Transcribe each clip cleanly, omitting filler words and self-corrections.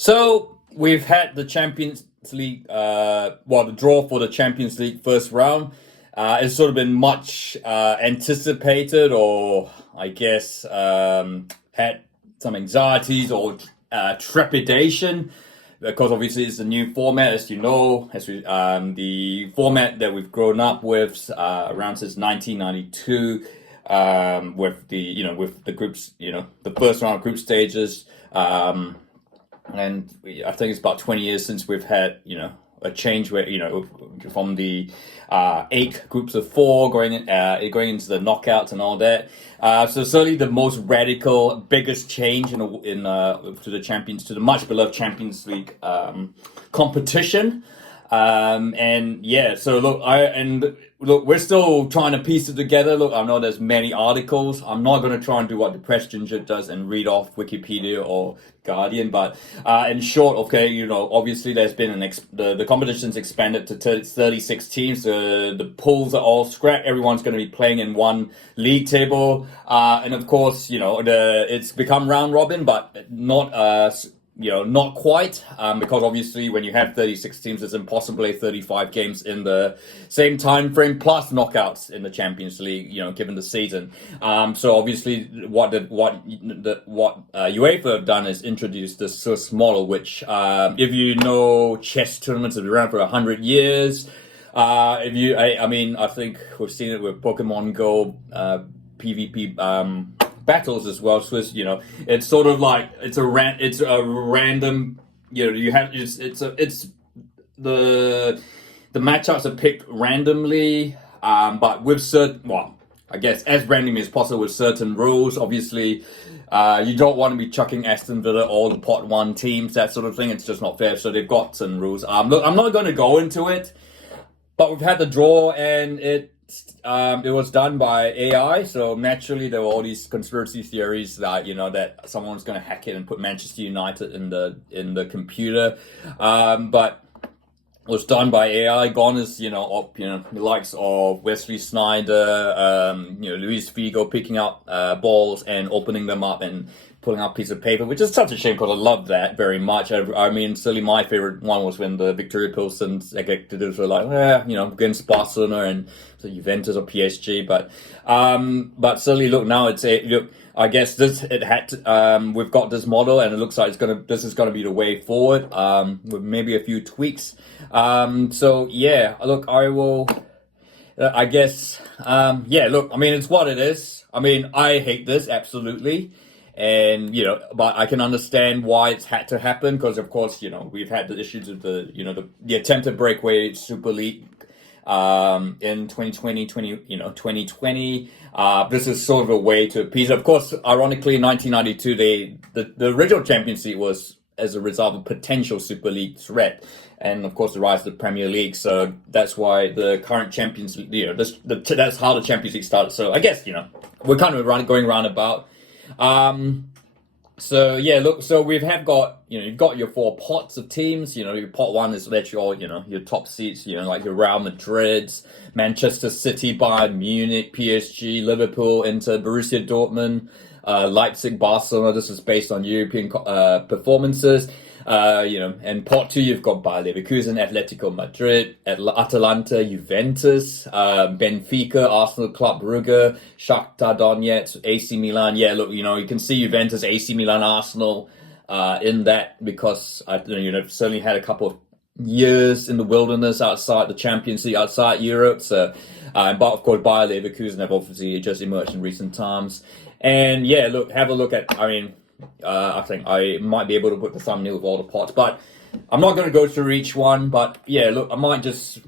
So we've had the Champions League, the draw for the Champions League first round. It's sort of been much anticipated, or I guess had some anxieties or trepidation, because obviously it's a new format, as you know, the format that we've grown up with around since 1992, with the groups, the first round group stages. And I think it's about 20 years since we've had, a change where, from the 8 groups of 4 going into the knockouts and all that. So certainly the most radical, biggest change to the much beloved Champions League competition. Look, we're still trying to piece it together. Look, I know there's many articles. I'm not going to try and do what the press ginger does and read off Wikipedia or Guardian, but in short, okay, obviously there's been the competition's expanded to 36 teams. The pools are all scrapped. Everyone's going to be playing in one league table, and of course, it's become round robin, but not quite, because obviously when you have 36 teams, it's impossible to play 35 games in the same time frame, plus knockouts in the Champions League, given the season. So obviously what UEFA have done is introduce the Swiss model, which, if you know, chess tournaments have been around for 100 years. I think we've seen it with Pokemon Go, PvP, battles as well. Swiss, it's sort of like it's a random. The matchups are picked randomly, but with I guess as randomly as possible with certain rules. Obviously, you don't want to be chucking Aston Villa all the pot 1 teams, that sort of thing. It's just not fair. So they've got some rules. Look, I'm not going to go into it, but we've had the draw and it was done by AI, so naturally there were all these conspiracy theories that that someone's going to hack it and put Manchester United in the computer, but it was done by AI. Gone is the likes of Wesley Sneijder, Luis Figo picking up balls and opening them up and pulling out a piece of paper, which is such a shame because I love that very much. I mean, certainly my favorite one was when the Victoria Pilsons executives were like, against Barcelona and so Juventus or PSG, but certainly look now I guess we've got this model and it looks like this is gonna be the way forward, with maybe a few tweaks. So yeah, look, I will. I guess, look, I mean, it's what it is. I mean, I hate this, absolutely. And, but I can understand why it's had to happen because, of course, we've had the issues with the attempted breakaway Super League in 2020. This is sort of a way to appease. Of course, ironically, in 1992, the original Champions League was as a result of potential Super League threat. And of course, the rise of the Premier League. So that's why the current Champions League, that's how the Champions League started. So I guess, we're kind of going roundabout. So yeah, look, so got, you've got your 4 pots of teams, your pot 1 is literally all, your top seats, like your Real Madrids, Manchester City, Bayern Munich, PSG, Liverpool, Inter, Borussia Dortmund, Leipzig, Barcelona. This is based on European performances. And pot 2, you've got Bayer Leverkusen, Atletico Madrid, Atalanta, Juventus, Benfica, Arsenal, Club Brugge, Shakhtar Donetsk, AC Milan. Yeah, look, you can see Juventus, AC Milan, Arsenal in that because certainly had a couple of years in the wilderness outside the Champions League, outside Europe. So, but of course, Bayer Leverkusen have obviously just emerged in recent times. And yeah, look, have a look at. I think I might be able to put the thumbnail with all the pots, but I'm not going to go through each one. But yeah, look, I might just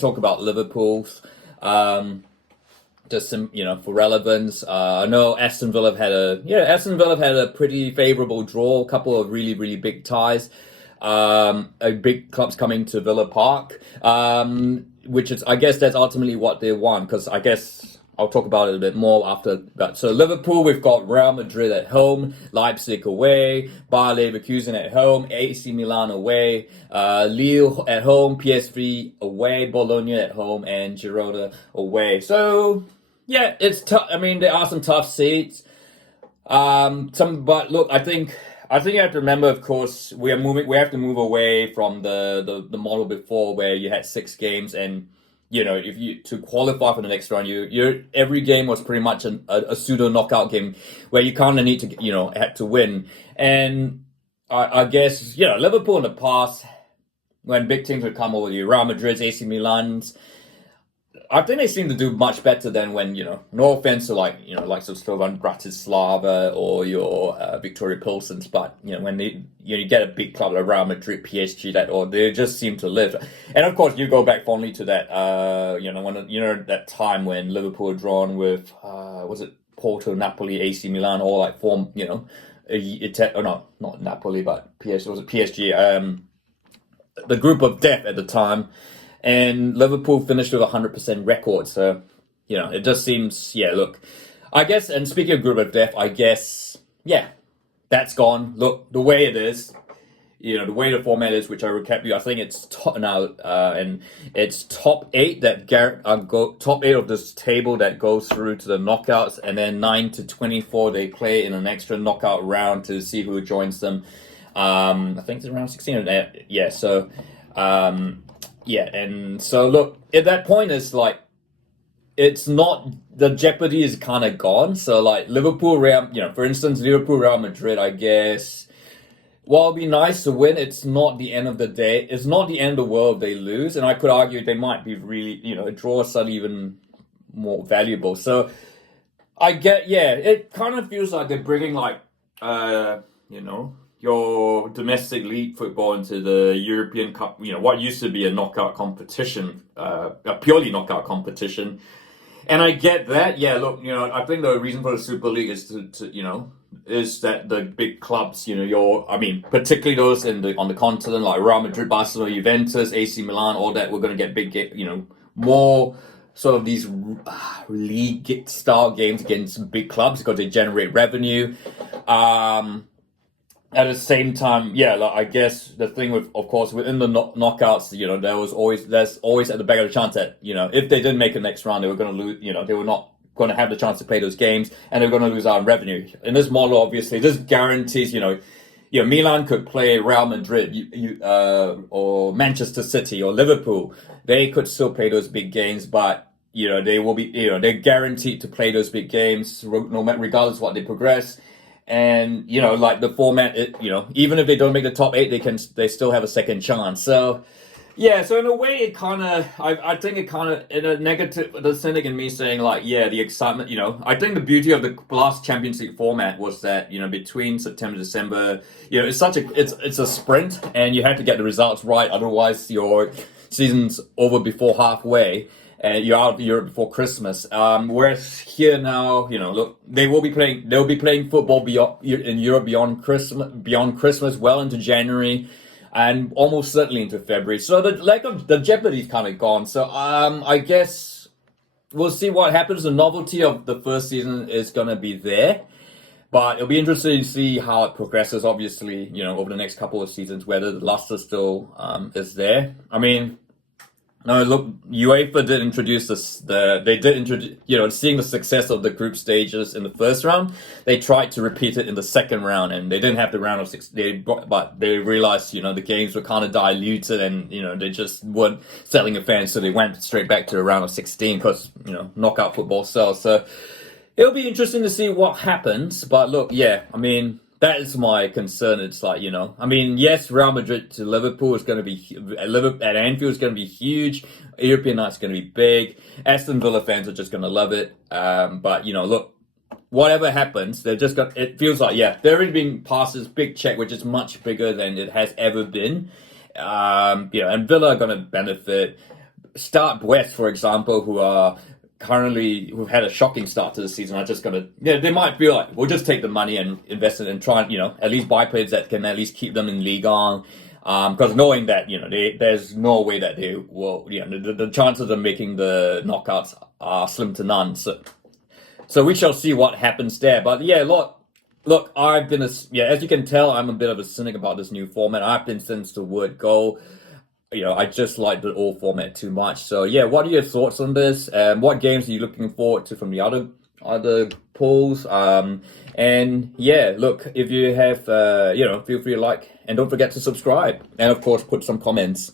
talk about Liverpool's, just some, for relevance. I know Aston Villa have had a pretty favourable draw, a couple of really, really big ties. Big clubs coming to Villa Park, which is, I guess that's ultimately what they want, because I guess I'll talk about it a bit more after that. So Liverpool, we've got Real Madrid at home, Leipzig away, Bayer Leverkusen at home, AC Milan away, Lille at home, PSV away, Bologna at home, and Girona away. So yeah, it's tough. I mean, there are some tough seats. But look, I think I think you have to remember, of course, we have to move away from the model before where you had 6 games and if you to qualify for the next round, every game was pretty much a pseudo knockout game where you kind of need to had to win. And I guess Liverpool in the past when big teams would come over, you Real Madrid's, AC Milan's. I think they seem to do much better than when, no offense to like Slovan Bratislava or your Victoria Pilsens, but when you get a big club like Real Madrid, PSG, they just seem to live. And of course, you go back fondly to that, when that time when Liverpool were drawn with, was it Porto, Napoli, AC Milan, all like form, not Napoli, but PSG, the group of death at the time. And Liverpool finished with a 100% record. So, it just seems, look, I guess, and speaking of group of death, I guess, that's gone. Look, the way it is, the way the format is, which I recap you, I think it's and it's top 8 that top 8 of this table that goes through to the knockouts, and then 9 to 24 they play in an extra knockout round to see who joins them. I think it's around 16. So. And so look, at that point, it's like, it's not, the jeopardy is kind of gone. So like for instance, Liverpool, Real Madrid, I guess, while it'd be nice to win, it's not the end of the day. It's not the end of the world if they lose. And I could argue they might be really, a draw is suddenly even more valuable. So I get, it kind of feels like they're bringing your domestic league football into the European Cup, what used to be a knockout competition, a purely knockout competition. And I get that. Yeah, look, I think the reason for the Super League is is that the big clubs, particularly those on the continent, like Real Madrid, Barcelona, Juventus, AC Milan, all that, we're going to get big, more sort of these league style games against big clubs because they generate revenue. At the same time, I guess the thing with, of course, within the knockouts, there's always at the back of the chance that, if they didn't make the next round, they were going to lose, they were not going to have the chance to play those games and they're going to lose out on revenue. In this model, obviously, this guarantees, Milan could play Real Madrid, or Manchester City or Liverpool. They could still play those big games, but, they will be, they're guaranteed to play those big games, regardless of what they progress. And, like the format, even if they don't make the top 8, they still have a second chance. So, so in a way, it kind of, I think it kind of, in a negative, the cynic in me saying like, the excitement, I think the beauty of the last Champions League format was that, between September, December, it's a sprint and you have to get the results right. Otherwise, your season's over before halfway. And you're out of Europe before Christmas. Whereas here now, look, they'll be playing football in Europe beyond Christmas, well into January, and almost certainly into February. So the jeopardy's kind of gone. So I guess we'll see what happens. The novelty of the first season is gonna be there, but it'll be interesting to see how it progresses. Obviously, over the next couple of seasons, whether the luster still is there. I mean. No, look, UEFA did introduce this. They did introduce, seeing the success of the group stages in the first round, they tried to repeat it in the second round, and they didn't have the round of 6. But they realized, the games were kind of diluted, and they just weren't selling a fan, so they went straight back to a round of 16 because knockout football sells. So it'll be interesting to see what happens. But look, that is my concern. It's like, yes, Real Madrid to Liverpool is going to be, at Anfield is going to be huge. European night's going to be big. Aston Villa fans are just going to love it. But, look, whatever happens, it feels like, they're already being passed this big check, which is much bigger than it has ever been. And Villa are going to benefit. Start West, for example, who've had a shocking start to the season, are just gonna, they might feel like, we'll just take the money and invest it and try and, at least buy players that can at least keep them in Ligue 1. Because knowing that, there's no way that they will, the chances of making the knockouts are slim to none. So we shall see what happens there. But look, I've been, as you can tell, I'm a bit of a cynic about this new format. I've been since the word go. I just like the old format too much. So what are your thoughts on this? What games are you looking forward to from the other pools. And yeah, look, if you have, feel free to like, and don't forget to subscribe, and of course, put some comments.